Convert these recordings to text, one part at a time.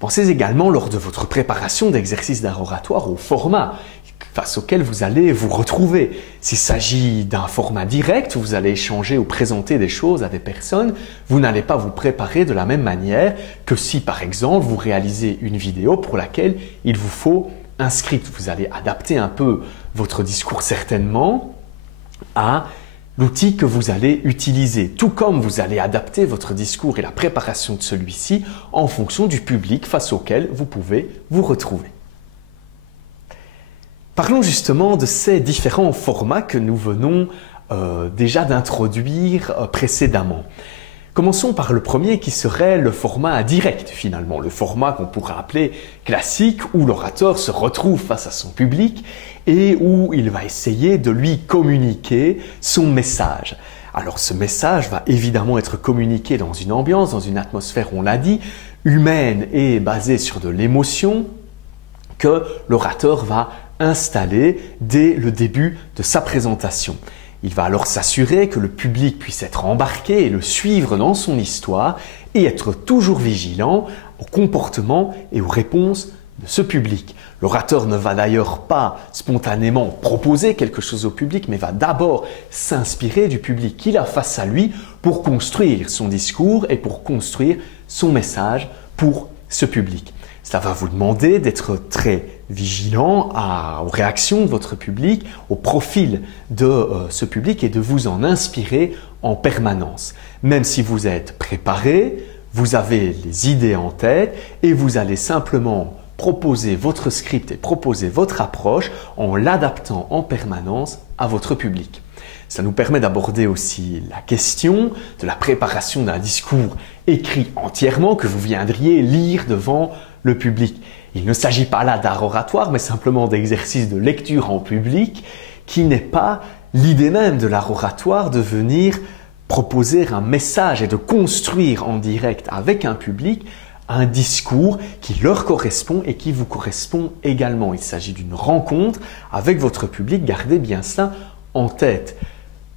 Pensez également lors de votre préparation d'exercices d'art oratoire au format face auquel vous allez vous retrouver. S'il s'agit d'un format direct où vous allez échanger ou présenter des choses à des personnes, vous n'allez pas vous préparer de la même manière que si par exemple vous réalisez une vidéo pour laquelle il vous faut un script. Vous allez adapter un peu votre discours certainement à l'outil que vous allez utiliser, tout comme vous allez adapter votre discours et la préparation de celui-ci en fonction du public face auquel vous pouvez vous retrouver. Parlons justement de ces différents formats que nous venons déjà d'introduire précédemment. Commençons par le premier qui serait le format direct finalement, le format qu'on pourrait appeler classique où l'orateur se retrouve face à son public et où il va essayer de lui communiquer son message. Alors ce message va évidemment être communiqué dans une ambiance, dans une atmosphère, on l'a dit, humaine et basée sur de l'émotion que l'orateur va installer dès le début de sa présentation. Il va alors s'assurer que le public puisse être embarqué et le suivre dans son histoire et être toujours vigilant au comportement et aux réponses de ce public. L'orateur ne va d'ailleurs pas spontanément proposer quelque chose au public, mais va d'abord s'inspirer du public qu'il a face à lui pour construire son discours et pour construire son message pour ce public. Cela va vous demander d'être très vigilant aux réactions de votre public, au profil de ce public et de vous en inspirer en permanence. Même si vous êtes préparé, vous avez les idées en tête et vous allez simplement proposer votre script et proposer votre approche en l'adaptant en permanence à votre public. Ça nous permet d'aborder aussi la question de la préparation d'un discours écrit entièrement que vous viendriez lire devant le public. Il ne s'agit pas là d'art oratoire, mais simplement d'exercice de lecture en public qui n'est pas l'idée même de l'art oratoire de venir proposer un message et de construire en direct avec un public un discours qui leur correspond et qui vous correspond également. Il s'agit d'une rencontre avec votre public, gardez bien cela en tête.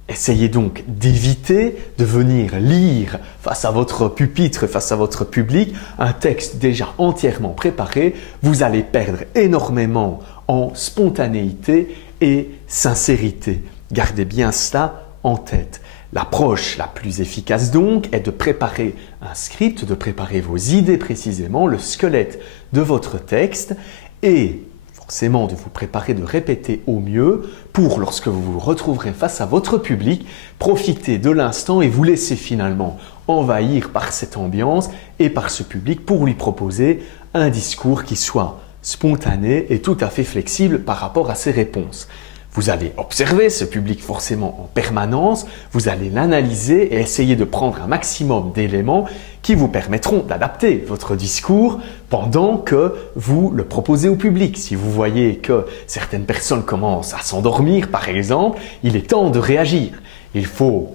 Essayez donc d'éviter de venir lire face à votre pupitre, face à votre public, un texte déjà entièrement préparé. Vous allez perdre énormément en spontanéité et sincérité. Gardez bien cela en tête. L'approche la plus efficace donc est de préparer un script, de préparer vos idées précisément, le squelette de votre texte et forcément de vous préparer de répéter au mieux pour, lorsque vous vous retrouverez face à votre public, profiter de l'instant et vous laisser finalement envahir par cette ambiance et par ce public pour lui proposer un discours qui soit spontané et tout à fait flexible par rapport à ses réponses. Vous allez observer ce public forcément en permanence, vous allez l'analyser et essayer de prendre un maximum d'éléments qui vous permettront d'adapter votre discours pendant que vous le proposez au public. Si vous voyez que certaines personnes commencent à s'endormir par exemple, il est temps de réagir. Il faut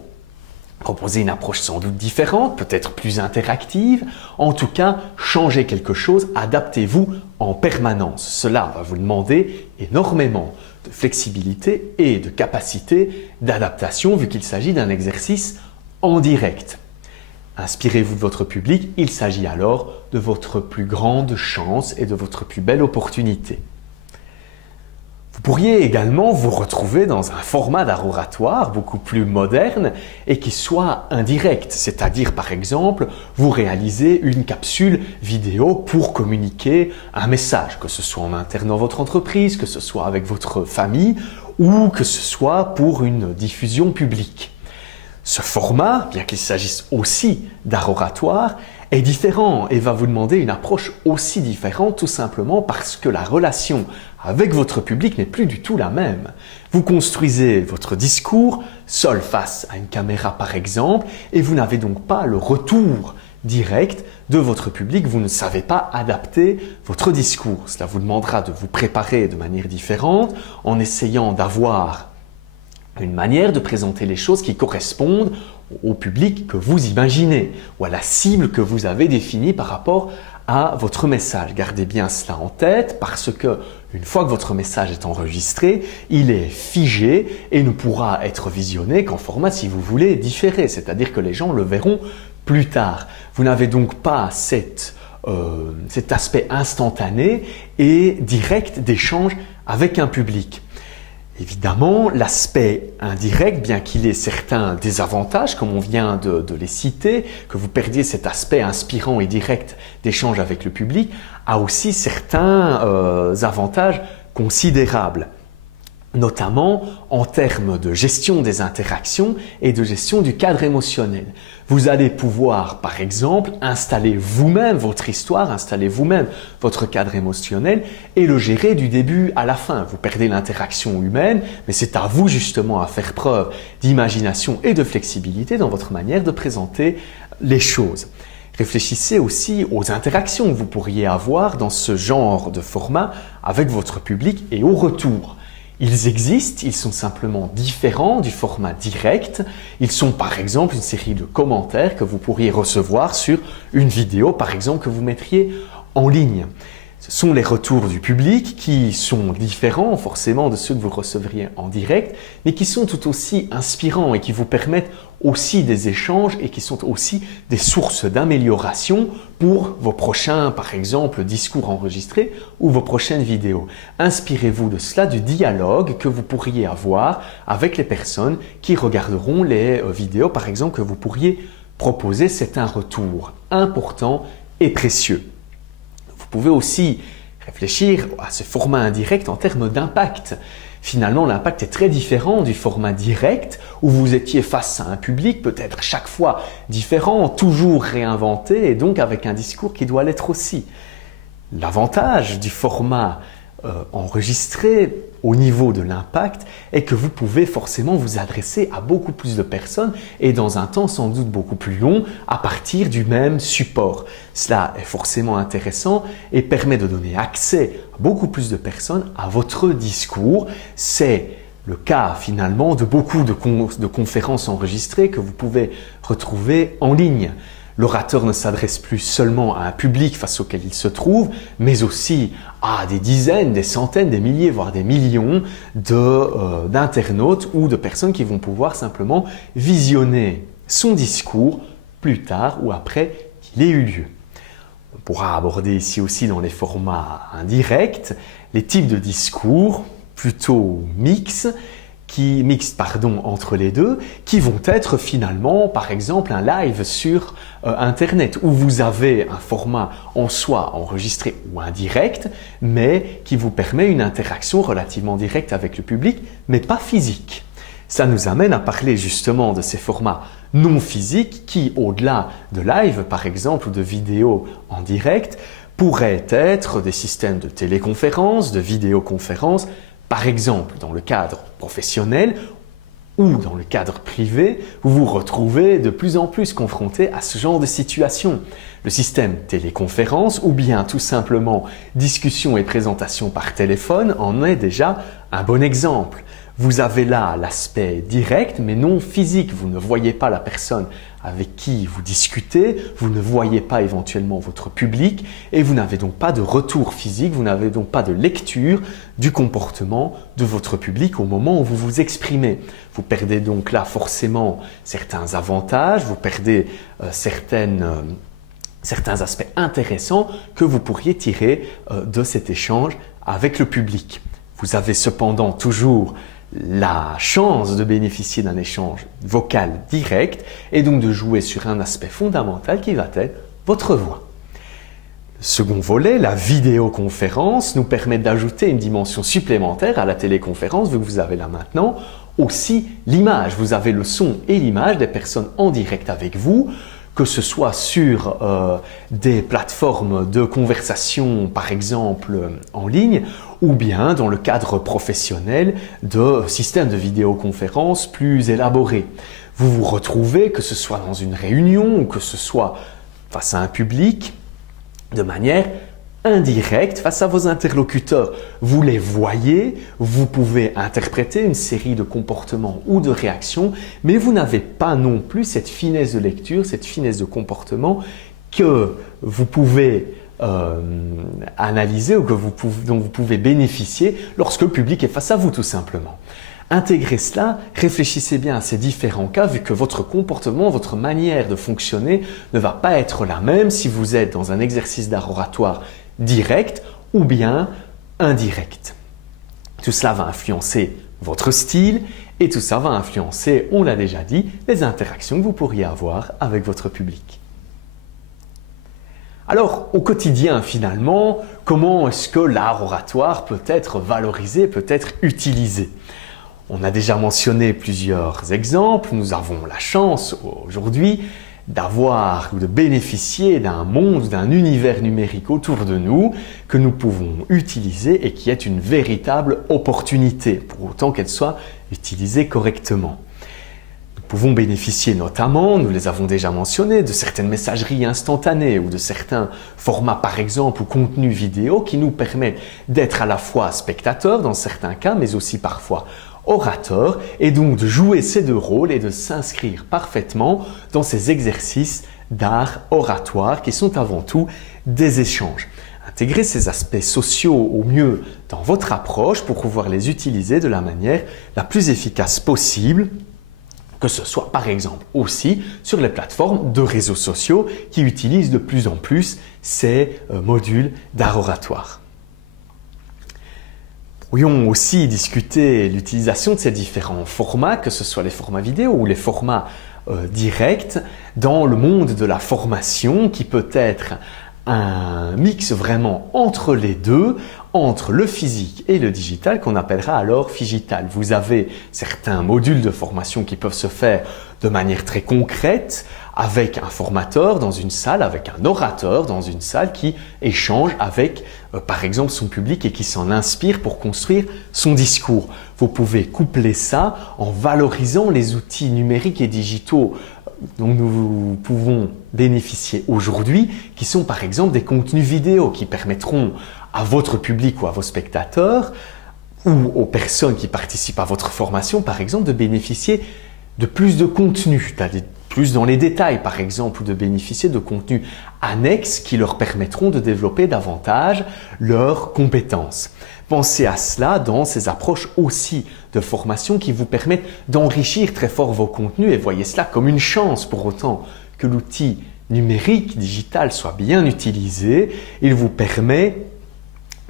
proposer une approche sans doute différente, peut-être plus interactive, en tout cas changer quelque chose, adaptez-vous en permanence. Cela va vous demander énormément de flexibilité et de capacité d'adaptation vu qu'il s'agit d'un exercice en direct. Inspirez-vous de votre public, il s'agit alors de votre plus grande chance et de votre plus belle opportunité. Vous pourriez également vous retrouver dans un format d'art oratoire beaucoup plus moderne et qui soit indirect, c'est-à-dire par exemple vous réalisez une capsule vidéo pour communiquer un message, que ce soit en interne dans votre entreprise, que ce soit avec votre famille ou que ce soit pour une diffusion publique. Ce format, bien qu'il s'agisse aussi d'art oratoire, est différent et va vous demander une approche aussi différente tout simplement parce que la relation avec votre public n'est plus du tout la même. Vous construisez votre discours seul face à une caméra par exemple et vous n'avez donc pas le retour direct de votre public, vous ne savez pas adapter votre discours. Cela vous demandera de vous préparer de manière différente en essayant d'avoir une manière de présenter les choses qui correspondent au public que vous imaginez ou à la cible que vous avez définie par rapport à votre message. Gardez bien cela en tête parce que une fois que votre message est enregistré, il est figé et ne pourra être visionné qu'en format, si vous voulez, différé, c'est-à-dire que les gens le verront plus tard. Vous n'avez donc pas cette cet aspect instantané et direct d'échange avec un public. Évidemment, l'aspect indirect, bien qu'il ait certains désavantages, comme on vient de les citer, que vous perdiez cet aspect inspirant et direct d'échange avec le public, a aussi certains avantages considérables, notamment en termes de gestion des interactions et de gestion du cadre émotionnel. Vous allez pouvoir, par exemple, installer vous-même votre histoire, installer vous-même votre cadre émotionnel et le gérer du début à la fin. Vous perdez l'interaction humaine, mais c'est à vous justement à faire preuve d'imagination et de flexibilité dans votre manière de présenter les choses. Réfléchissez aussi aux interactions que vous pourriez avoir dans ce genre de format avec votre public et au retour. Ils existent, ils sont simplement différents du format direct. Ils sont par exemple une série de commentaires que vous pourriez recevoir sur une vidéo par exemple que vous mettriez en ligne. Ce sont les retours du public qui sont différents forcément de ceux que vous recevriez en direct, mais qui sont tout aussi inspirants et qui vous permettent aussi des échanges et qui sont aussi des sources d'amélioration pour vos prochains, par exemple, discours enregistrés ou vos prochaines vidéos. Inspirez-vous de cela, du dialogue que vous pourriez avoir avec les personnes qui regarderont les vidéos, par exemple, que vous pourriez proposer. C'est un retour important et précieux. Vous pouvez aussi réfléchir à ce format indirect en termes d'impact. Finalement, l'impact est très différent du format direct où vous étiez face à un public peut-être chaque fois différent, toujours réinventé et donc avec un discours qui doit l'être aussi. L'avantage du format enregistré au niveau de l'impact est que vous pouvez forcément vous adresser à beaucoup plus de personnes et dans un temps sans doute beaucoup plus long à partir du même support. Cela est forcément intéressant et permet de donner accès à beaucoup plus de personnes à votre discours. C'est le cas finalement de beaucoup de conférences enregistrées que vous pouvez retrouver en ligne. L'orateur ne s'adresse plus seulement à un public face auquel il se trouve, mais aussi à des dizaines, des centaines, des milliers, voire des millions d'internautes ou de personnes qui vont pouvoir simplement visionner son discours plus tard ou après qu'il ait eu lieu. On pourra aborder ici aussi dans les formats indirects les types de discours plutôt mixtes entre les deux, qui vont être finalement, par exemple, un live sur Internet, où vous avez un format en soi enregistré ou indirect, mais qui vous permet une interaction relativement directe avec le public, mais pas physique. Ça nous amène à parler justement de ces formats non physiques qui, au-delà de live, par exemple, ou de vidéos en direct, pourraient être des systèmes de téléconférence, de vidéoconférence, par exemple, dans le cadre professionnel ou dans le cadre privé, vous vous retrouvez de plus en plus confronté à ce genre de situation. Le système téléconférence ou bien tout simplement discussion et présentation par téléphone en est déjà un bon exemple. Vous avez là l'aspect direct mais non physique. Vous ne voyez pas la personne avec qui vous discutez, vous ne voyez pas éventuellement votre public et vous n'avez donc pas de retour physique, vous n'avez donc pas de lecture du comportement de votre public au moment où vous vous exprimez. Vous perdez donc là forcément certains avantages, vous perdez certains aspects intéressants que vous pourriez tirer de cet échange avec le public. Vous avez cependant toujours la chance de bénéficier d'un échange vocal direct et donc de jouer sur un aspect fondamental qui va être votre voix. Le second volet, la vidéoconférence, nous permet d'ajouter une dimension supplémentaire à la téléconférence, vu que vous avez là maintenant aussi l'image. Vous avez le son et l'image des personnes en direct avec vous, que ce soit sur des plateformes de conversation, par exemple en ligne, ou bien dans le cadre professionnel de systèmes de vidéoconférence plus élaborés. Vous vous retrouvez, que ce soit dans une réunion ou que ce soit face à un public, de manière indirecte face à vos interlocuteurs. Vous les voyez, vous pouvez interpréter une série de comportements ou de réactions, mais vous n'avez pas non plus cette finesse de lecture, cette finesse de comportement que vous pouvez analyser ou dont vous pouvez bénéficier lorsque le public est face à vous tout simplement. Intégrez cela, réfléchissez bien à ces différents cas vu que votre comportement, votre manière de fonctionner ne va pas être la même si vous êtes dans un exercice d'art oratoire direct ou bien indirect. Tout cela va influencer votre style et tout ça va influencer, on l'a déjà dit, les interactions que vous pourriez avoir avec votre public. Alors, au quotidien finalement, comment est-ce que l'art oratoire peut être valorisé, peut être utilisé? On a déjà mentionné plusieurs exemples. Nous avons la chance aujourd'hui d'avoir ou de bénéficier d'un monde, d'un univers numérique autour de nous que nous pouvons utiliser et qui est une véritable opportunité, pour autant qu'elle soit utilisée correctement. Nous pouvons bénéficier notamment, nous les avons déjà mentionnés, de certaines messageries instantanées ou de certains formats par exemple ou contenus vidéo qui nous permettent d'être à la fois spectateurs dans certains cas, mais aussi parfois orateur et donc de jouer ces deux rôles et de s'inscrire parfaitement dans ces exercices d'art oratoire qui sont avant tout des échanges. Intégrez ces aspects sociaux au mieux dans votre approche pour pouvoir les utiliser de la manière la plus efficace possible, que ce soit par exemple aussi sur les plateformes de réseaux sociaux qui utilisent de plus en plus ces modules d'art oratoire. Nous pourrions aussi discuter l'utilisation de ces différents formats, que ce soit les formats vidéo ou les formats directs, dans le monde de la formation qui peut être un mix vraiment entre les deux, entre le physique et le digital qu'on appellera alors phygital. Vous avez certains modules de formation qui peuvent se faire de manière très concrète avec un formateur dans une salle, avec un orateur dans une salle qui échange avec par exemple son public et qui s'en inspire pour construire son discours. Vous pouvez coupler ça en valorisant les outils numériques et digitaux dont nous pouvons bénéficier aujourd'hui, qui sont par exemple des contenus vidéo qui permettront à votre public ou à vos spectateurs ou aux personnes qui participent à votre formation par exemple de bénéficier de plus de contenu, d'aller plus dans les détails par exemple ou de bénéficier de contenus annexes qui leur permettront de développer davantage leurs compétences. Pensez à cela dans ces approches aussi de formation qui vous permettent d'enrichir très fort vos contenus et voyez cela comme une chance pour autant que l'outil numérique, digital soit bien utilisé. Il vous permet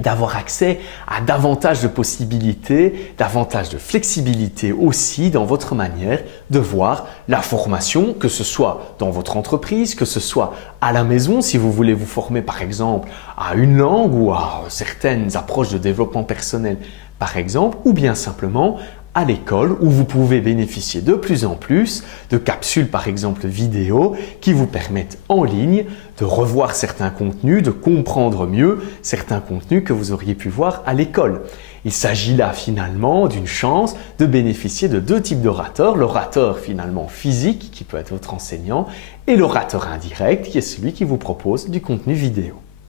d'avoir accès à davantage de possibilités, davantage de flexibilité aussi dans votre manière de voir la formation, que ce soit dans votre entreprise, que ce soit à la maison, si vous voulez vous former par exemple à une langue ou à certaines approches de développement personnel par exemple, ou bien simplement à l'école où vous pouvez bénéficier de plus en plus de capsules par exemple vidéo qui vous permettent en ligne de revoir certains contenus, de comprendre mieux certains contenus que vous auriez pu voir à l'école. Il s'agit là finalement d'une chance de bénéficier de deux types d'orateurs, l'orateur finalement physique qui peut être votre enseignant et l'orateur indirect qui est celui qui vous propose du contenu vidéo.